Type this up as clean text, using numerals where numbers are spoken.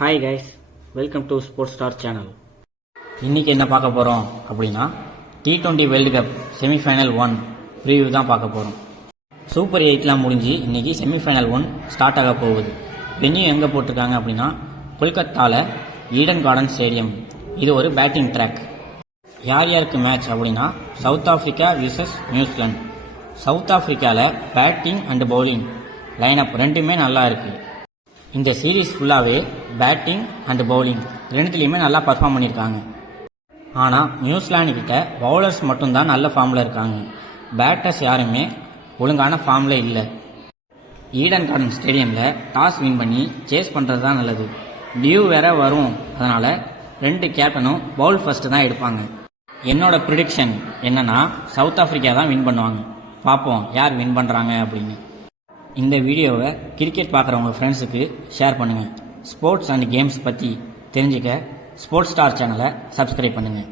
Hi guys, welcome to sports star channel. இன்றைக்கி என்ன பார்க்க போகிறோம் அப்படின்னா T20 world cup semifinal 1 preview தான் பார்க்க போகிறோம். சூப்பர் 8லாம் முடிஞ்சு இன்றைக்கி செமிஃபைனல் 1 ஸ்டார்ட் ஆக போகுது. வென்யூ எங்கே போட்டிருக்காங்க அப்படின்னா கொல்கத்தாவில் ஈடன் கார்டன் ஸ்டேடியம். இது ஒரு பேட்டிங் ட்ராக். யார் யாருக்கு மேட்ச் அப்படின்னா South Africa versus New Zealand. South ஆஃப்ரிக்காவில் பேட்டிங் அண்ட் பவுலிங் லைனப் ரெண்டுமே நல்லா இருக்குது. இந்த சீரீஸ் ஃபுல்லாகவே பேட்டிங் அண்ட் பவுலிங் ரெண்டுத்துலேயுமே நல்லா பர்ஃபார்ம் பண்ணியிருக்காங்க. ஆனால் நியூசிலாந்து கிட்ட பவுலர்ஸ் மட்டும்தான் நல்ல ஃபார்மில் இருக்காங்க. பேட்டர்ஸ் யாருமே ஒழுங்கான ஃபார்மில் இல்லை. ஈடன் கார்டன் ஸ்டேடியமில் டாஸ் வின் பண்ணி சேஸ் பண்ணுறது தான் நல்லது. டியூ வேற வரும், அதனால் 2 கேப்டனும் பவுல் ஃபர்ஸ்ட் தான் எடுப்பாங்க. என்னோட ப்ரிடிக்ஷன் என்னன்னா சவுத் ஆஃப்ரிக்கா தான் வின் பண்ணுவாங்க. பார்ப்போம் யார் வின் பண்ணுறாங்க அப்படின்னு. இந்த வீடியோவை கிரிக்கெட் பார்க்குறவங்க ஃப்ரெண்ட்ஸுக்கு ஷேர் பண்ணுங்கள். ஸ்போர்ட்ஸ் அண்ட் கேம்ஸ் பற்றி தெரிஞ்சுக்க ஸ்போர்ட்ஸ் ஸ்டார் சேனலை சப்ஸ்கிரைப் பண்ணுங்கள்.